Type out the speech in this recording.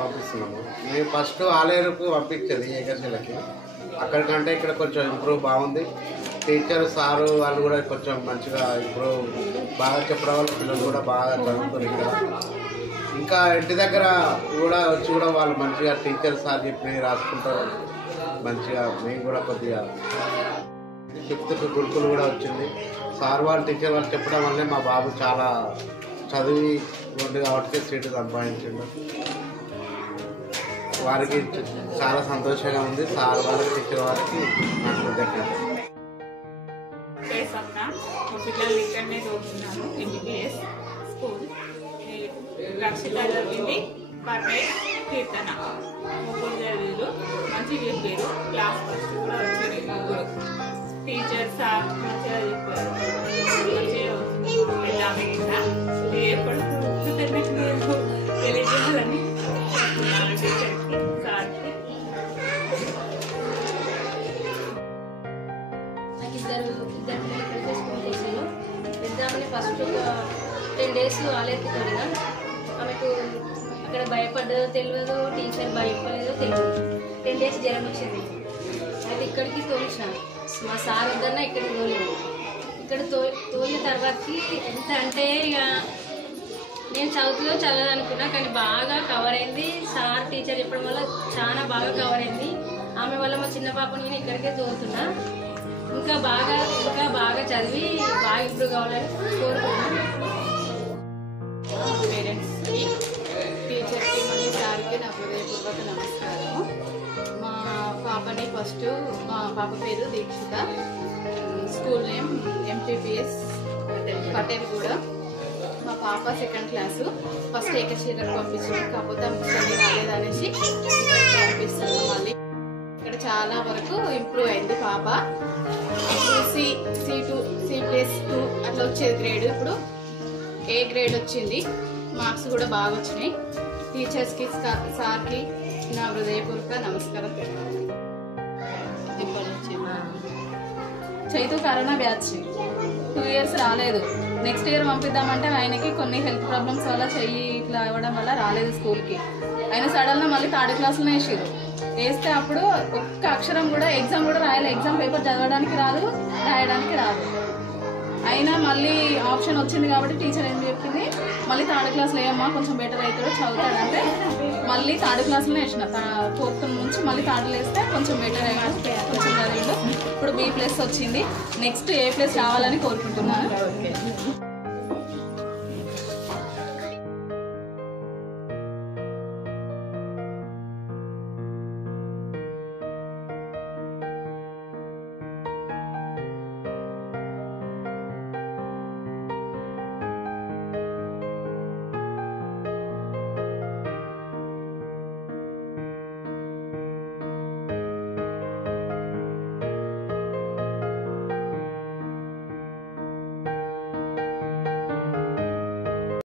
పంపిస్తున్నాము. మేము ఫస్ట్ ఆలేరుకు పంపించేది ఏకశిలకి. అక్కడికంటే ఇక్కడ కొంచెం ఇంప్రూవ్ బాగుంది. టీచర్ సారు వాళ్ళు కూడా కొంచెం మంచిగా ఇంప్రూవ్ బాగా చెప్పడం వల్ల పిల్లలు కూడా బాగా చదువుతారు ఇక్కడ. ఇంకా ఇంటి దగ్గర కూడా వచ్చి కూడా వాళ్ళు మంచిగా టీచర్ సార్ చెప్పి రాసుకుంటారు మంచిగా. మేము కూడా కొద్దిగా 5th గురుకులు కూడా వచ్చింది. సార్ వాళ్ళు టీచర్ వాళ్ళు చెప్పడం వల్లే మా బాబు చాలా చదివి ఉంది కాబట్టి సీటు సంపాదించిండు. వారికి చాలా సంతోషంగా ఉంది. సార్ వాళ్ళకి టీచర్ వాళ్ళకి నాకు కృతజ్ఞతలు. పిల్లలు ఇక్కడనే చదువుతున్నాను. MBBS స్కూల్ రక్షిత చదివింది, పర్మేట్, కీర్తన ముగ్గురు చదివారు. మంచిగా చెప్పారు. క్లాస్ ఫస్ట్ కూడా వచ్చారు ముగ్గురు. టీచర్ సార్ మంచిగా చెప్పారు. వెళ్ళాము కూడా ఎప్పుడు తెలియజేయాలని టీచర్కి సార్కి. నాకు ఇద్దరు పిల్లలు ఇక్కడికి స్కూల్ చేశాను. పెద్దామని ఫస్ట్ ఒక 10 days ఆలేరుకి తోడిగా. ఆమెకు అక్కడ భయపడ్డదో తెలియదు, టీచర్ భయపడలేదో తెలియదు. 10 days జ్వరం వచ్చింది. అయితే ఇక్కడికి తోలిసిన. మా సార్ వద్దన్నా ఇక్కడికి తోలేదు. ఇక్కడ తోలిన తర్వాతకి ఎంత అంటే ఇక నేను చదవదు అనుకున్నా, కానీ బాగా కవర్ అయింది. సార్ టీచర్ చెప్పడం వల్ల చాలా బాగా కవర్ అయింది. ఆమె వల్ల మా చిన్న పాపని నేను ఇక్కడికే తోలుతున్నా. ఇంకా బాగా చదివి బాగా ఇంప్రూవ్ కావాలని కోరుకుంటున్నాను. పేరెంట్స్కి, టీచర్కి, మళ్ళీ సార్కి నా హృదయపూర్వక నమస్కారము. మా పాపని ఫస్ట్ మా పాప పేరు Dikshita. School name MPPS Patelguda. మా పాప 2nd క్లాసు. ఫస్ట్ ఏకశిలకు పంపించాను, కాకపోతే స్టడీ రాలేదనేసి పంపిస్తాను. మళ్ళీ ఇక్కడ చాలా వరకు ఇంప్రూవ్ అయింది పాప. C2 C+2 అట్లా వచ్చేది గ్రేడ్, ఇప్పుడు A గ్రేడ్ వచ్చింది. మార్క్స్ కూడా బాగా వచ్చినాయి. టీచర్స్కి, సార్కి నా హృదయపూర్వక నమస్కారం. ఇప్పటి నుంచి చైతు కరోనా బ్యాచ్ 2 years రాలేదు. నెక్స్ట్ ఇయర్ పంపిద్దామంటే ఆయనకి కొన్ని హెల్త్ ప్రాబ్లమ్స్ వల్ల చెయ్యి ఇట్లా అవ్వడం వల్ల రాలేదు స్కూల్కి. ఆయన సడన్గా మళ్ళీ 3rd క్లాస్లోనే వేసారు. వేస్తే అప్పుడు ఒక్క అక్షరం కూడా ఎగ్జామ్ కూడా రాయాలి. ఎగ్జామ్ పేపర్ చదవడానికి రాదు, రాయడానికి రాదు. అయినా మళ్ళీ ఆప్షన్ వచ్చింది కాబట్టి టీచర్ ఏం చెప్పింది, మళ్ళీ 3rd క్లాస్లో ఏమమ్మా కొంచెం బెటర్ అవుతాడో చదువుతాడంటే మళ్ళీ 3rd క్లాస్లోనే వేసిన. 4th నుంచి మళ్ళీ 3rd వేస్తే కొంచెం బెటర్ అయ్యాడు, కొంచెం చదివాడు. ఇప్పుడు B+ వచ్చింది. నెక్స్ట్ A+ రావాలని కోరుకుంటున్నాను.